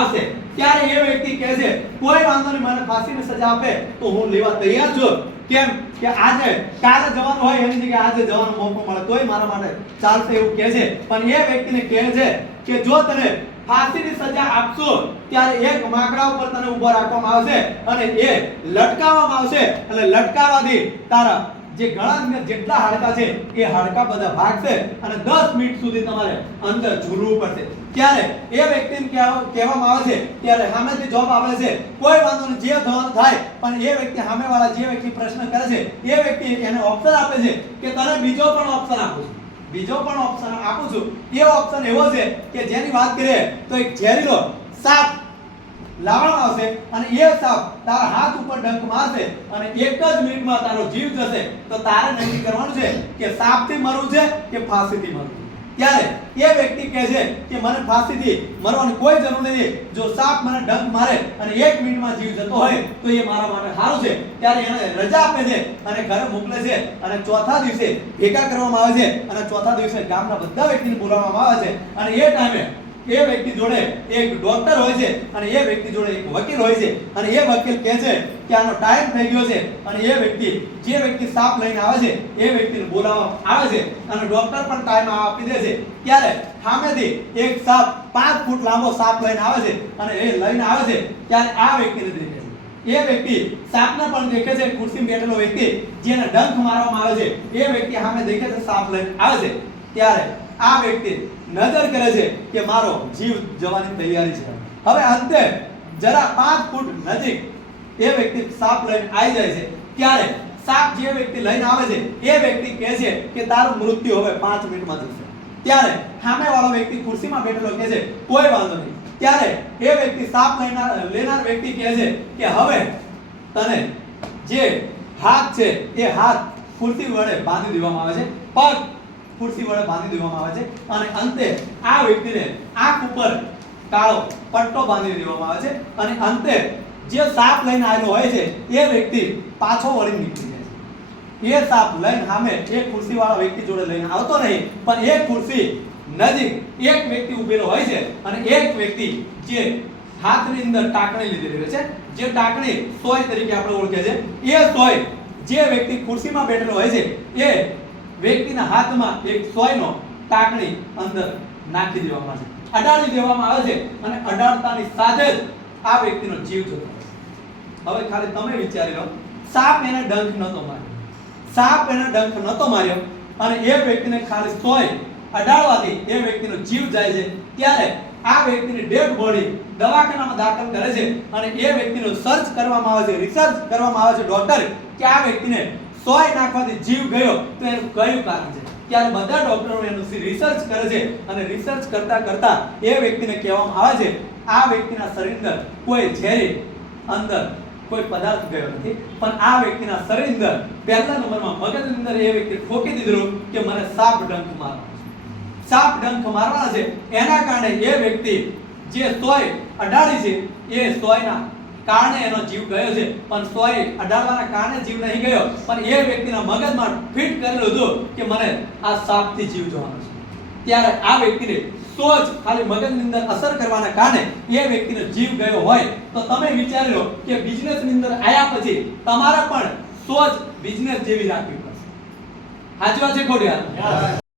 આવશે ત્યારે એ વ્યક્તિ કહે છે કોઈ વાંધો નહીં, મને ફાંસીની સજા આપે તો હું લેવા તૈયાર છું. કેમ કે આજે કાલે જવાનું હોય એની જગ્યાએ આજે જવાનો મોકો મળે તોય મારા માટે ચાલશે એવું કહે છે. પણ એ વ્યક્તિને કહે છે કે જો તને ફાંસીની સજા આપશો ત્યારે એક માકડા ઉપર તને ઊભો રાખવામાં આવશે અને એ લટકાવવામાં આવશે અને લટકાવવાથી તારા જે ગળાની જેટલા હાડકા છે એ હાડકા બધા ભાગશે અને 10 મિનિટ સુધી તમારે અંદર ઝૂલવું પડશે. ત્યારે એ વ્યક્તિને કહેવામાં આવે છે ત્યારે સામેથી જવાબ આવે છે કોઈ વાંધો નહીં, જે થવાનું થાય. પણ એ વ્યક્તિ સામેવાળા જે વ્યક્તિ પ્રશ્ન કરે છે એ વ્યક્તિ એને ઓપ્શન આપે છે કે તને બીજો પણ ઓપ્શન આપું છું, બીજો પણ ઓપ્શન આપું છું. એ ઓપ્શન એવો છે કે જેની વાત કરીએ તો એક ઝેરીલો સાપ લાવવામાં આવશે અને એ સાપ તારા હાથ ઉપર ડંખ મારશે અને એક જ મિનિટમાં તારો જીવ જશે. તો તારે નક્કી કરવાનું છે કે સાપથી મરવું છે કે ફાંસીથી મરવું. ત્યારે એ વ્યક્તિ કહે છે કે મને ફાંસીથી મરવાની કોઈ જરૂર નથી. જો સાપ મને ડંખ મારે અને 1 મિનિટમાં જીવ જતો હોય તો એ મારા માટે સારું છે. ત્યારે એને રજા આપે છે અને ઘરે મોકલે છે અને ચોથા દિવસે ભેગા કરવામાં આવે છે અને ચોથા દિવસે ગામના બધા વ્યક્તિને બોલાવવામાં આવે છે અને એ ટાઈમે એ વ્યક્તિ જોડે એક ડોક્ટર હોય છે અને એ વ્યક્તિ જોડે એક વકીલ હોય છે અને એ વકીલ કહે છે કે આનો ટાઈમ થઈ ગયો છે અને એ વ્યક્તિ જે વ્યક્તિ સાપ લઈને આવે છે એ વ્યક્તિને બોલાવવામાં આવે છે અને ડોક્ટર પણ ટાઈમ આપી દે છે. ત્યારે સામેથી એક સાપ 5 ફૂટ લાંબો સાપ લઈને આવે છે અને એ લઈને આવે છે ત્યારે આ વ્યક્તિને દેખે છે. એ વ્યક્તિ સાપને પણ દેખે છે. ખુરશીમાં બેઠેલો વ્યક્તિ જેને ડંખ મારવામાં આવે છે એ વ્યક્તિ સામે દેખે છે, સાપ લઈને આવે છે. ત્યારે આ વ્યક્તિ નજર કરે છે કે મારો જીવ જવાની તૈયારી છે. હવે અંતે જરા 5 ફૂટ નજીક એ વ્યક્તિ સાપ લઈને આવી જાય છે. ત્યારે સાપ જે વ્યક્તિ લઈને આવે છે એ વ્યક્તિ કહે છે કે તારું મૃત્યુ હવે 5 મિનિટમાં થશે. ત્યારે સામેવાળો વ્યક્તિ ખુરશીમાં બેઠેલો કહે છે કોઈ વાંધો નહીં. ત્યારે એ વ્યક્તિ સાપ લેનાર વ્યક્તિ કહે છે કે હવે તને જે હાથ છે એ હાથ ખુરશી વડે બાંધી દેવામાં આવે છે, પગ ખુરશી વડે બાંધી દેવામાં આવે છે અને અંતે આ વ્યક્તિને આંખ ઉપર કાળો પટ્ટો બાંધી દેવામાં આવે છે અને અંતે જે સાપ લઈને આવેલો હોય છે એ વ્યક્તિ પાછો વળી નીકળી જાય છે. એ સાપ લઈને સામે એક ખુરશી વાળા વ્યક્તિ જોડે લઈને આવતો નહીં, પણ એક ખુરશી નજીક એક વ્યક્તિ ઊભેલો હોય છે અને એક વ્યક્તિ જે હાથની અંદર ટાંકણી લીધેલી હોય છે, જે ટાંકણી સોય તરીકે આપણે ઓળખે છે, એ સોય જે વ્યક્તિ ખુરશીમાં બેઠેલો હોય છે એ વ્યક્તિના હાથમાં એક સોયનો ટાંકણી અંદર નાખી દેવામાં આવે છે, અડાડી દેવામાં આવે છે અને અડાડતાની સાથે જ આ વ્યક્તિનો જીવ જતો રહે છે. હવે ખાલી તમે વિચારી લો, સાપ એને ડંખ નતો માર્યો, સાપ એને ડંખ નતો માર્યો અને એ વ્યક્તિને ખાલી સોય અડાડવાથી એ વ્યક્તિનો જીવ જાય છે. ત્યારે આ વ્યક્તિની ડેડ બોડી દવાખાનામાં દાખલ કરે છે અને એ વ્યક્તિનો સર્ચ કરવામાં આવે છે, રિસર્ચ કરવામાં આવે છે ડોક્ટર કે આ વ્યક્તિને સોય નાખવાથી જીવ ગયો તો એનું કયું કારણ છે. ત્યારે બધા ડોક્ટરો એનું રિસર્ચ કરે છે અને રિસર્ચ કરતા કરતા એ વ્યક્તિને કહેવામાં આવે છે આ વ્યક્તિના શરીરની અંદર કોઈ ઝેરી અંદર કોઈ પદાર્થ ગયો નથી, પણ આ વ્યક્તિના શરીરની અંદર પહેલા નંબરમાં મગજની અંદર એ વ્યક્તિ ઠોકી દીધું કે મને સાપ ડંખ મારવાનો છે, સાપ ડંખ મારવાના છે. એના કારણે એ વ્યક્તિ જે સોય અડાડી છે એ સોયના કારણે એનો જીવ ગયો છે, પણ સોય અડાડવાના કારણે જીવ નહીં ગયો, પણ એ વ્યક્તિના મગજમાં ફિટ કરેલું હતું કે મને આ સાપથી જીવ જવાનો છે. ત્યારે આ વ્યક્તિને સોચ ખાલી મગજની અંદર અસર કરવાના કારણે એ વ્યક્તિનો જીવ ગયો હોય તો તમે વિચારી લો કે બિઝનેસની અંદર આયા પછી તમારે પણ સોચ બિઝનેસ જેવી રાખવી પડશે. સાચી વાત છે ખોટી વાત?